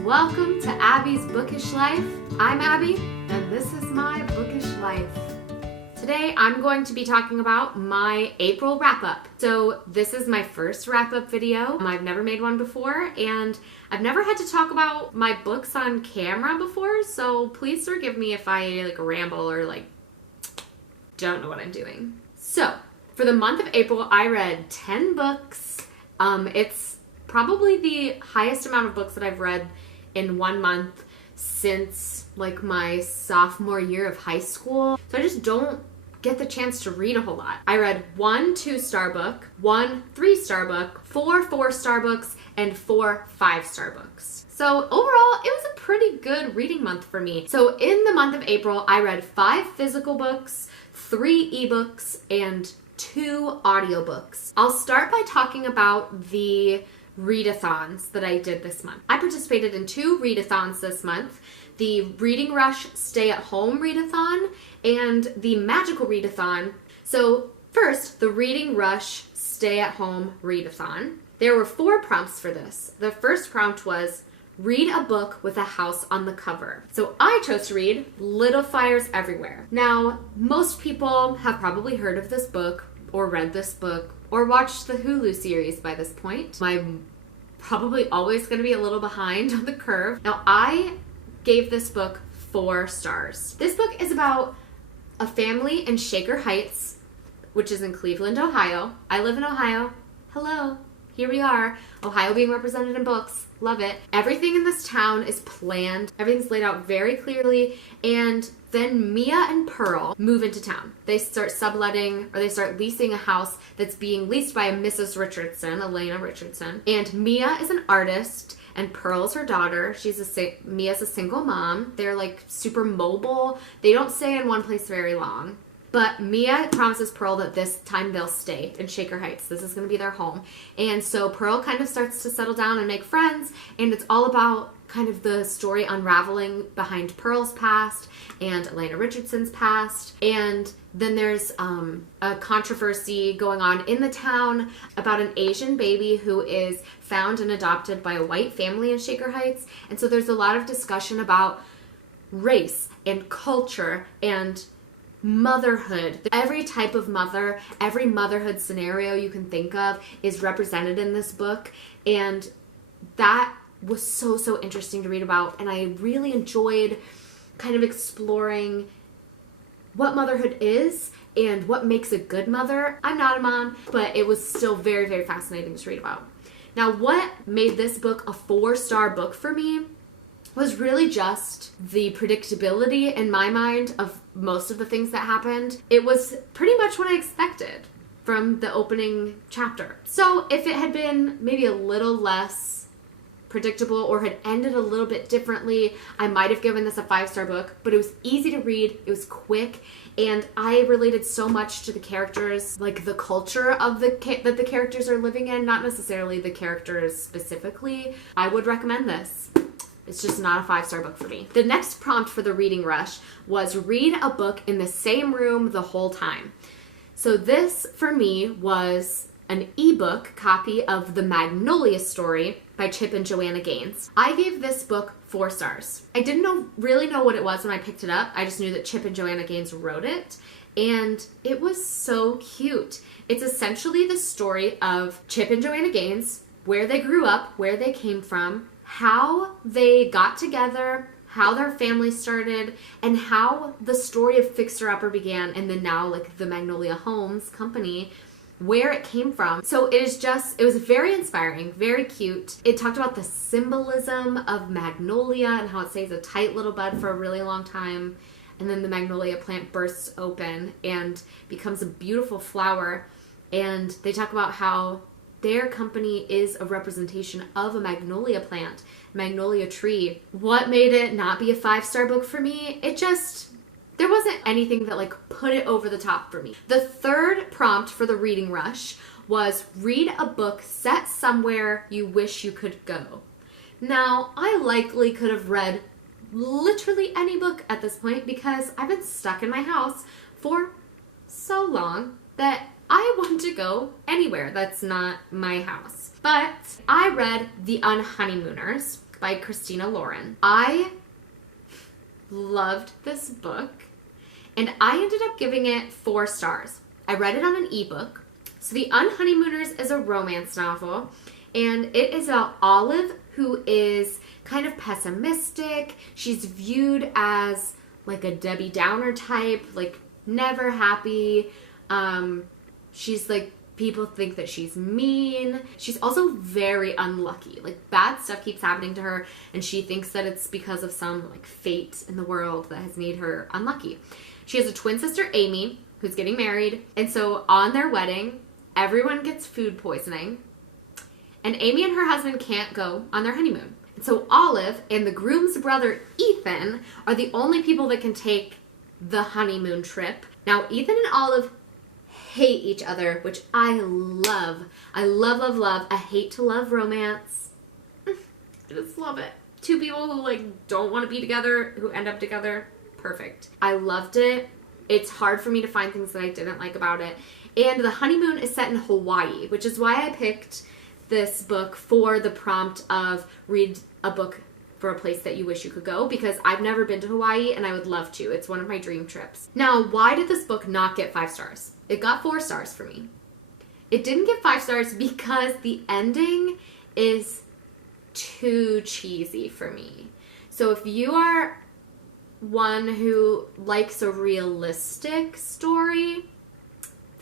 welcome to Abby's Bookish Life. I'm Abby, and this is my bookish life. Today, I'm going to be talking about my April wrap-up. So this is my first wrap-up video. I've never made one before, and I've never had to talk about my books on camera before, so please forgive me if I ramble or don't know what I'm doing. So, for the month of April, I read 10 books. It's probably the highest amount of books that I've read in 1 month since my sophomore year of high school. So I just don't get the chance to read a whole lot. I read 1 2-star book, 1 3-star book, 4 4-star books, and 4 5-star books. So overall, it was a pretty good reading month for me. So in the month of April, I read 5 physical books, 3 ebooks, and 2 audiobooks. I'll start by talking about the Readathons that I did this month. I participated in 2 Readathons this month. The Reading Rush Stay at Home Readathon and the Magical Readathon. So first, the Reading Rush Stay at Home Readathon. There were 4 prompts for this. The first prompt was, read a book with a house on the cover. So I chose to read Little Fires Everywhere. Now, most people have probably heard of this book or read this book or watched the Hulu series by this point. I'm probably always going to be a little behind on the curve. Now, I gave this book 4 stars. This book is about a family in Shaker Heights, which is in Cleveland, Ohio. I live in Ohio. Hello. Here we are. Ohio being represented in books. Love it. Everything in this town is planned. Everything's laid out very clearly. And then Mia and Pearl move into town. They start subletting, or they start leasing a house that's being leased by a Mrs. Richardson, Elena Richardson. And Mia is an artist, and Pearl's her daughter. Mia's a single mom. They're super mobile. They don't stay in one place very long. But Mia promises Pearl that this time they'll stay in Shaker Heights. This is going to be their home. And so Pearl kind of starts to settle down and make friends, and it's all about kind of the story unraveling behind Pearl's past and Elena Richardson's past. And then there's a controversy going on in the town about an Asian baby who is found and adopted by a white family in Shaker Heights. And so there's a lot of discussion about race and culture and motherhood. Every type of mother, every motherhood scenario you can think of is represented in this book, and that was so interesting to read about, and I really enjoyed kind of exploring what motherhood is and what makes a good mother. I'm not a mom, but it was still very fascinating to read about. Now, what made this book a 4-star book for me was really just the predictability in my mind of most of the things that happened. It was pretty much what I expected from the opening chapter. So if it had been maybe a little less predictable or had ended a little bit differently, I might have given this a 5-star book, but it was easy to read, it was quick, and I related so much to the characters, the culture of that the characters are living in, not necessarily the characters specifically. I would recommend this. It's just not a 5-star book for me. The next prompt for the Reading Rush was read a book in the same room the whole time. So this, for me, was an ebook copy of The Magnolia Story by Chip and Joanna Gaines. I gave this book 4 stars. I didn't really know what it was when I picked it up. I just knew that Chip and Joanna Gaines wrote it, and it was so cute. It's essentially the story of Chip and Joanna Gaines, where they grew up, where they came from, how they got together, how their family started, and how the story of Fixer Upper began, and then now the Magnolia Homes company, where it came from. So it was very inspiring, very cute. It talked about the symbolism of magnolia and how it stays a tight little bud for a really long time, and then the magnolia plant bursts open and becomes a beautiful flower. And they talk about how their company is a representation of a magnolia plant, magnolia tree. What made it not be a 5-star book for me? There wasn't anything that put it over the top for me. The third prompt for the Reading Rush was read a book set somewhere you wish you could go. Now, I likely could have read literally any book at this point because I've been stuck in my house for so long that I want to go anywhere that's not my house. But I read The Unhoneymooners by Christina Lauren. I loved this book, and I ended up giving it 4 stars. I read it on an ebook. So The Unhoneymooners is a romance novel, and it is about Olive, who is kind of pessimistic. She's viewed as like a Debbie Downer type, like never happy. She's like, people think that she's mean. She's also very unlucky. Like, bad stuff keeps happening to her, and she thinks that it's because of some like fate in the world that has made her unlucky. She has a twin sister, Amy, who's getting married, and so on their wedding, everyone gets food poisoning, and Amy and her husband can't go on their honeymoon. And so Olive and the groom's brother, Ethan, are the only people that can take the honeymoon trip. Now, Ethan and Olive hate each other, which I love. I love, love, love. I hate to love romance. I just love it. 2 people who like don't want to be together, who end up together. Perfect. I loved it. It's hard for me to find things that I didn't like about it. And the honeymoon is set in Hawaii, which is why I picked this book for the prompt of read a book for a place that you wish you could go, because I've never been to Hawaii and I would love to. It's one of my dream trips. Now, why did this book not get 5 stars? It got 4 stars for me. It didn't get 5 stars because the ending is too cheesy for me. So if you are one who likes a realistic story,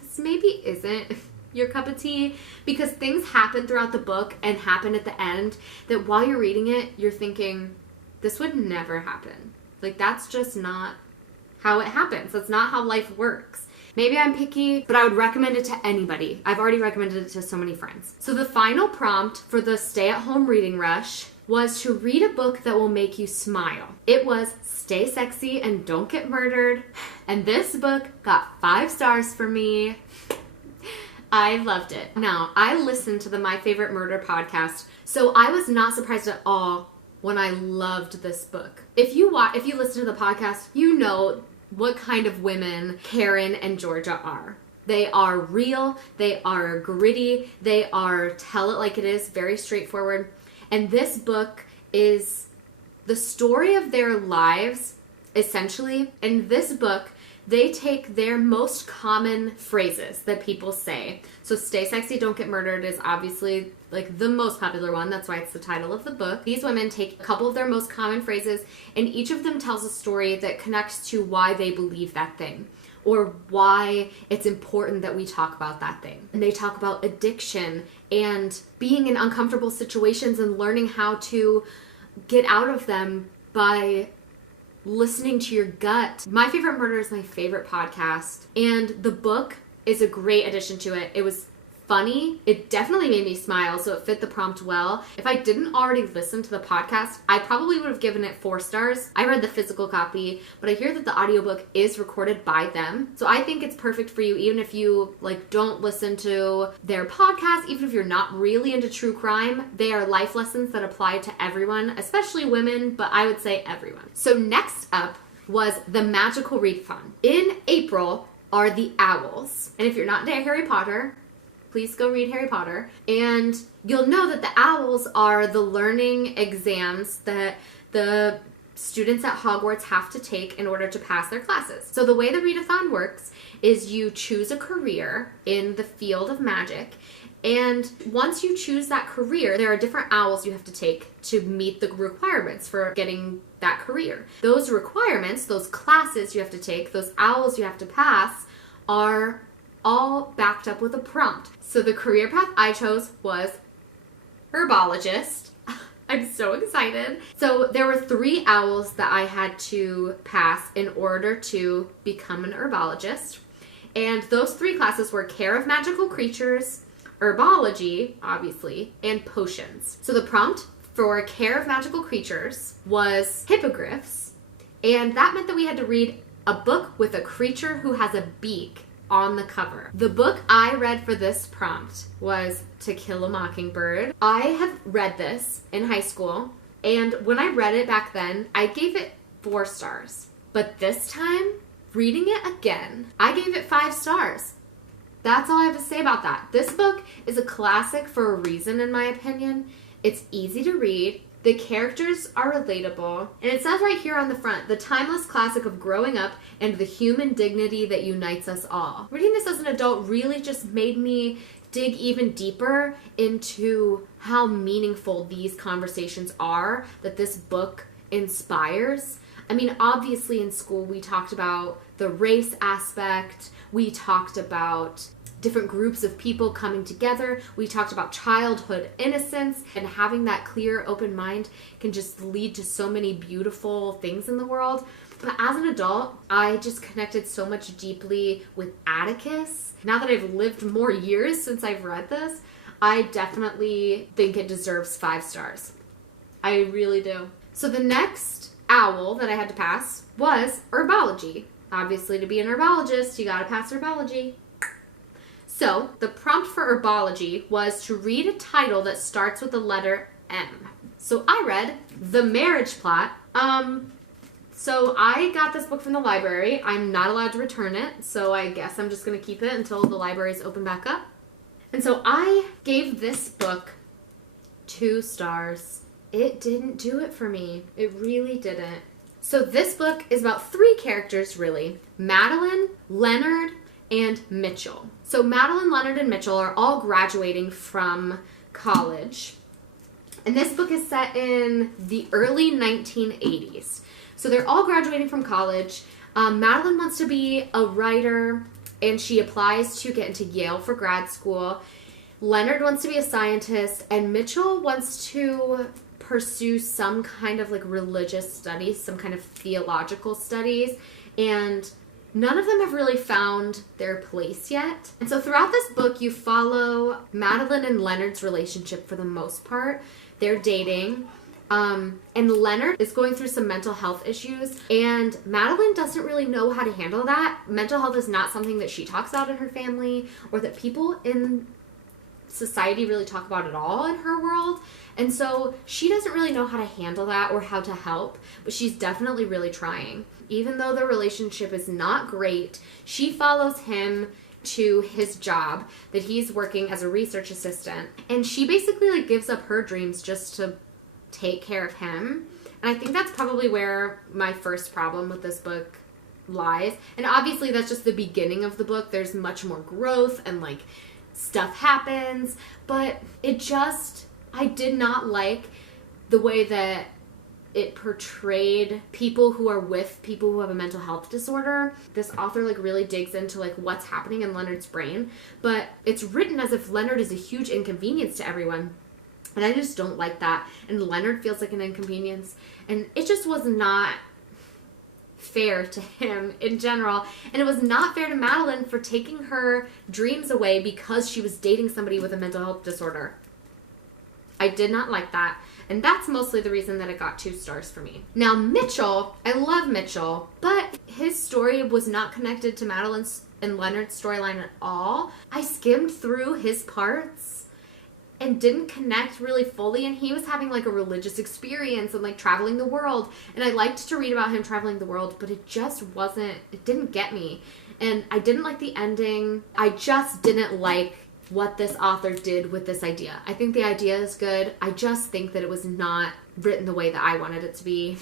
this maybe isn't your cup of tea, because things happen throughout the book and happen at the end that while you're reading it, you're thinking, this would never happen. Like, that's just not how it happens. That's not how life works. Maybe I'm picky, but I would recommend it to anybody. I've already recommended it to so many friends. So the final prompt for the stay-at-home reading rush was to read a book that will make you smile. It was Stay Sexy and Don't Get Murdered, and this book got 5 stars for me. I loved it. Now, I listened to the My Favorite Murder podcast, so I was not surprised at all when I loved this book. If you listen to the podcast, you know what kind of women Karen and Georgia are. They are real, they are gritty, they are tell it like it is, very straightforward. And this book is the story of their lives, essentially. In this book, they take their most common phrases that people say. So Stay Sexy, Don't Get Murdered is obviously like the most popular one. That's why it's the title of the book. These women take a couple of their most common phrases, and each of them tells a story that connects to why they believe that thing, or why it's important that we talk about that thing. And they talk about addiction and being in uncomfortable situations and learning how to get out of them by listening to your gut. My Favorite Murder is my favorite podcast, and the book is a great addition to it. It was funny. It definitely made me smile, so it fit the prompt well. If I didn't already listen to the podcast, I probably would have given it 4 stars. I read the physical copy, but I hear that the audiobook is recorded by them. So I think it's perfect for you, even if you like don't listen to their podcast, even if you're not really into true crime. They are life lessons that apply to everyone, especially women, but I would say everyone. So next up was the Magical Readathon. In April are the Owls. And if you're not into Harry Potter, please go read Harry Potter. And you'll know that the Owls are the learning exams that the students at Hogwarts have to take in order to pass their classes. So the way the Readathon works is you choose a career in the field of magic, and once you choose that career, there are different owls you have to take to meet the requirements for getting that career. Those requirements, those classes you have to take, those owls you have to pass, are all backed up with a prompt. So the career path I chose was herbologist. I'm so excited. So there were 3 owls that I had to pass in order to become an herbologist. And those 3 classes were care of magical creatures, herbology, obviously, and potions. So the prompt for care of magical creatures was hippogriffs, and that meant that we had to read a book with a creature who has a beak on the cover. The book I read for this prompt was To Kill a Mockingbird. I have read this in high school, and when I read it back then, I gave it 4 stars. But this time, reading it again, I gave it 5 stars. That's all I have to say about that. This book is a classic for a reason, in my opinion. It's easy to read. The characters are relatable. And it says right here on the front, the timeless classic of growing up and the human dignity that unites us all. Reading this as an adult really just made me dig even deeper into how meaningful these conversations are that this book inspires. I mean, obviously in school we talked about the race aspect, we talked about different groups of people coming together, we talked about childhood innocence, and having that clear, open mind can just lead to so many beautiful things in the world. But as an adult, I just connected so much deeply with Atticus. Now that I've lived more years since I've read this, I definitely think it deserves 5 stars. I really do. So the next owl that I had to pass was herbology. Obviously, to be an herbologist, you gotta pass herbology. So the prompt for herbology was to read a title that starts with the letter M. So I read The Marriage Plot. So I got this book from the library. I'm not allowed to return it, so I guess I'm just gonna keep it until the libraries open back up. And so I gave this book 2 stars. It didn't do it for me. It really didn't. So this book is about 3 characters, really. Madeline, Leonard, and Mitchell. So Madeline, Leonard, and Mitchell are all graduating from college. And this book is set in the early 1980s. So they're all graduating from college. Madeline wants to be a writer, and she applies to get into Yale for grad school. Leonard wants to be a scientist, and Mitchell wants to pursue some kind of like religious studies, some kind of theological studies, and none of them have really found their place yet. And so throughout this book, you follow Madeline and Leonard's relationship for the most part. They're dating, and Leonard is going through some mental health issues, and Madeline doesn't really know how to handle that. Mental health is not something that she talks about in her family, or that people in society really talk about at all in her world. And so she doesn't really know how to handle that or how to help, but she's definitely really trying. Even though the relationship is not great, she follows him to his job that he's working as a research assistant. And she basically like gives up her dreams just to take care of him. And I think that's probably where my first problem with this book lies. And obviously that's just the beginning of the book. There's much more growth and like stuff happens, but I did not like the way that it portrayed people who are with people who have a mental health disorder. This author like really digs into like what's happening in Leonard's brain, but it's written as if Leonard is a huge inconvenience to everyone. And I just don't like that. And Leonard feels like an inconvenience. And it just was not fair to him in general. And it was not fair to Madeline for taking her dreams away because she was dating somebody with a mental health disorder. I did not like that. And that's mostly the reason that it got 2 stars for me. Now Mitchell, I love Mitchell, but his story was not connected to Madeline's and Leonard's storyline at all. I skimmed through his parts and didn't connect really fully, and he was having like a religious experience and like traveling the world, and I liked to read about him traveling the world, but it didn't get me. And I didn't like the ending. I just didn't like what this author did with this idea. I think the idea is good. I just think that it was not written the way that I wanted it to be.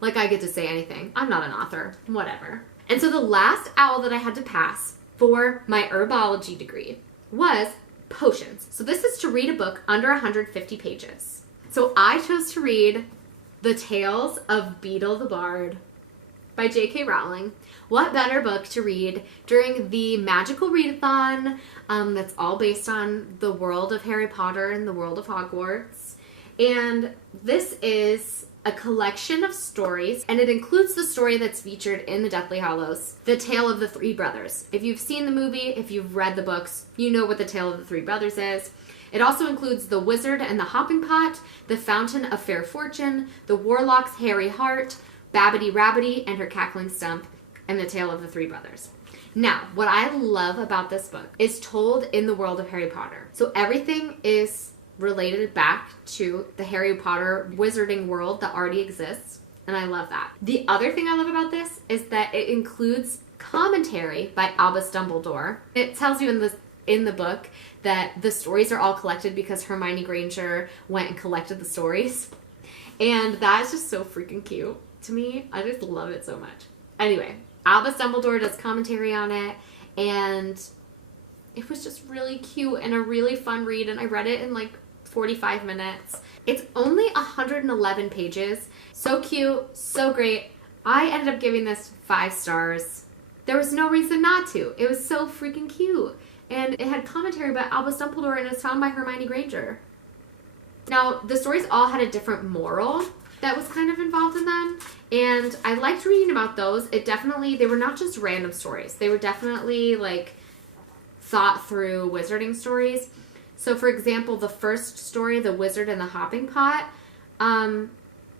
Like I get to say anything. I'm not an author. Whatever. And so the last owl that I had to pass for my herbology degree was potions. So this is to read a book under 150 pages. So I chose to read The Tales of Beedle the Bard by J.K. Rowling. What better book to read during the magical readathon that's all based on the world of Harry Potter and the world of Hogwarts. And this is a collection of stories, and it includes the story that's featured in the Deathly Hallows, The Tale of the Three Brothers. If you've seen the movie, if you've read the books, you know what The Tale of the Three Brothers is. It also includes The Wizard and the Hopping Pot, The Fountain of Fair Fortune, The Warlock's Hairy Heart, Babbity Rabbity and Her Cackling Stump, and The Tale of the Three Brothers. Now, what I love about this book is told in the world of Harry Potter. So everything is related back to the Harry Potter wizarding world that already exists, and I love that. The other thing I love about this is that it includes commentary by Albus Dumbledore. It tells you in the book that the stories are all collected because Hermione Granger went and collected the stories. And that is just so freaking cute to me. I just love it so much. Anyway, Albus Dumbledore does commentary on it, and it was just really cute and a really fun read, and I read it in like 45 minutes. It's only 111 pages. So cute, so great. I ended up giving this 5 stars. There was no reason not to. It was so freaking cute. And it had commentary by Albus Dumbledore, and it's found by Hermione Granger. Now, the stories all had a different moral that was kind of involved in them, and I liked reading about those. They were not just random stories. They were definitely like thought through wizarding stories. So for example, the first story, The Wizard and the Hopping Pot,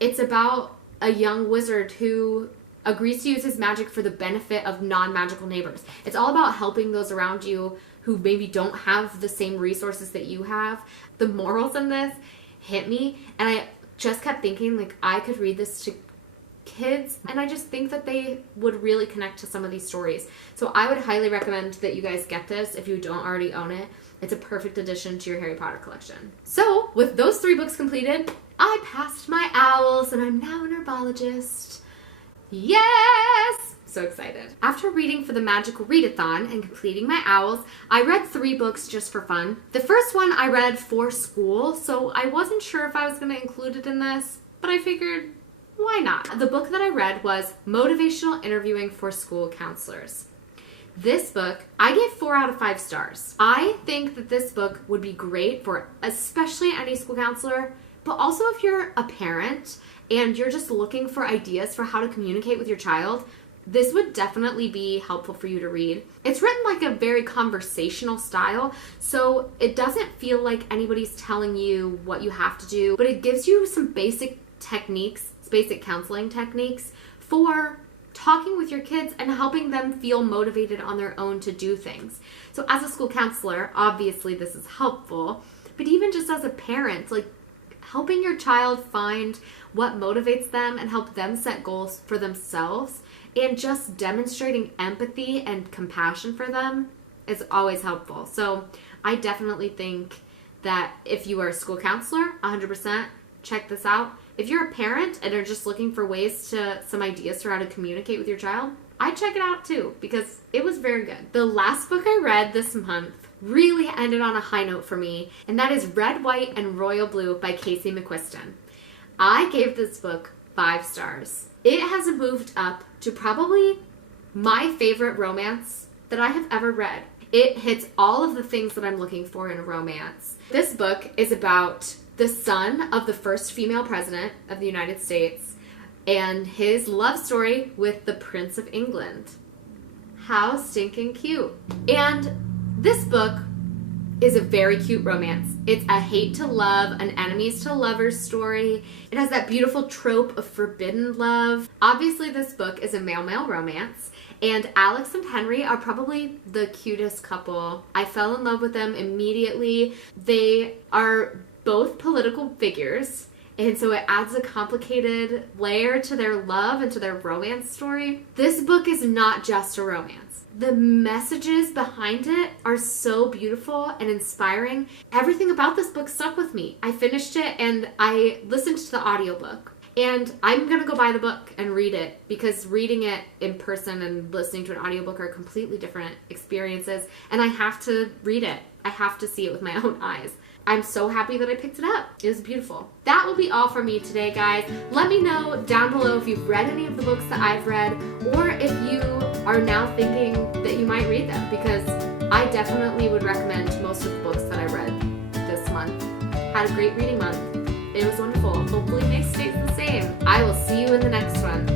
it's about a young wizard who agrees to use his magic for the benefit of non-magical neighbors. It's all about helping those around you who maybe don't have the same resources that you have. The morals in this hit me, and I just kept thinking, like, I could read this to kids, and I just think that they would really connect to some of these stories. So I would highly recommend that you guys get this if you don't already own it. It's a perfect addition to your Harry Potter collection. So with those 3 books completed, I passed my owls, and I'm now an herbologist. Yes! So excited. After reading for the Magical Readathon and completing my owls, I read 3 books just for fun. The first one I read for school, so I wasn't sure if I was going to include it in this, but I figured, why not? The book that I read was Motivational Interviewing for School Counselors. This book, I gave 4 out of 5 stars. I think that this book would be great for especially any school counselor, but also if you're a parent and you're just looking for ideas for how to communicate with your child, this would definitely be helpful for you to read. It's written like a very conversational style, so it doesn't feel like anybody's telling you what you have to do, but it gives you some basic techniques, basic counseling techniques for talking with your kids and helping them feel motivated on their own to do things. So as a school counselor, obviously this is helpful, but even just as a parent, like helping your child find what motivates them and help them set goals for themselves and just demonstrating empathy and compassion for them is always helpful. So I definitely think that if you are a school counselor, 100% check this out. If you're a parent and are just looking for some ideas for how to communicate with your child, I'd check it out too, because it was very good. The last book I read this month really ended on a high note for me, and that is Red, White, and Royal Blue by Casey McQuiston. I gave this book 5 stars. It has moved up to probably my favorite romance that I have ever read. It hits all of the things that I'm looking for in a romance. This book is about the son of the first female president of the United States and his love story with the Prince of England. How stinking cute. And this book is a very cute romance. It's a hate to love, an enemies to lovers story. It has that beautiful trope of forbidden love. Obviously, this book is a male-male romance, and Alex and Henry are probably the cutest couple. I fell in love with them immediately. They are both political figures, and so it adds a complicated layer to their love and to their romance story. This book is not just a romance. The messages behind it are so beautiful and inspiring. Everything about this book stuck with me. I finished it and I listened to the audiobook. And I'm going to go buy the book and read it, because reading it in person and listening to an audiobook are completely different experiences. And I have to read it. I have to see it with my own eyes. I'm so happy that I picked it up. It was beautiful. That will be all for me today, guys. Let me know down below if you've read any of the books that I've read, or if you are now thinking that you might read them, because I definitely would recommend most of the books that I read this month. Had a great reading month. It was wonderful. Hopefully May stays the same. I will see you in the next one.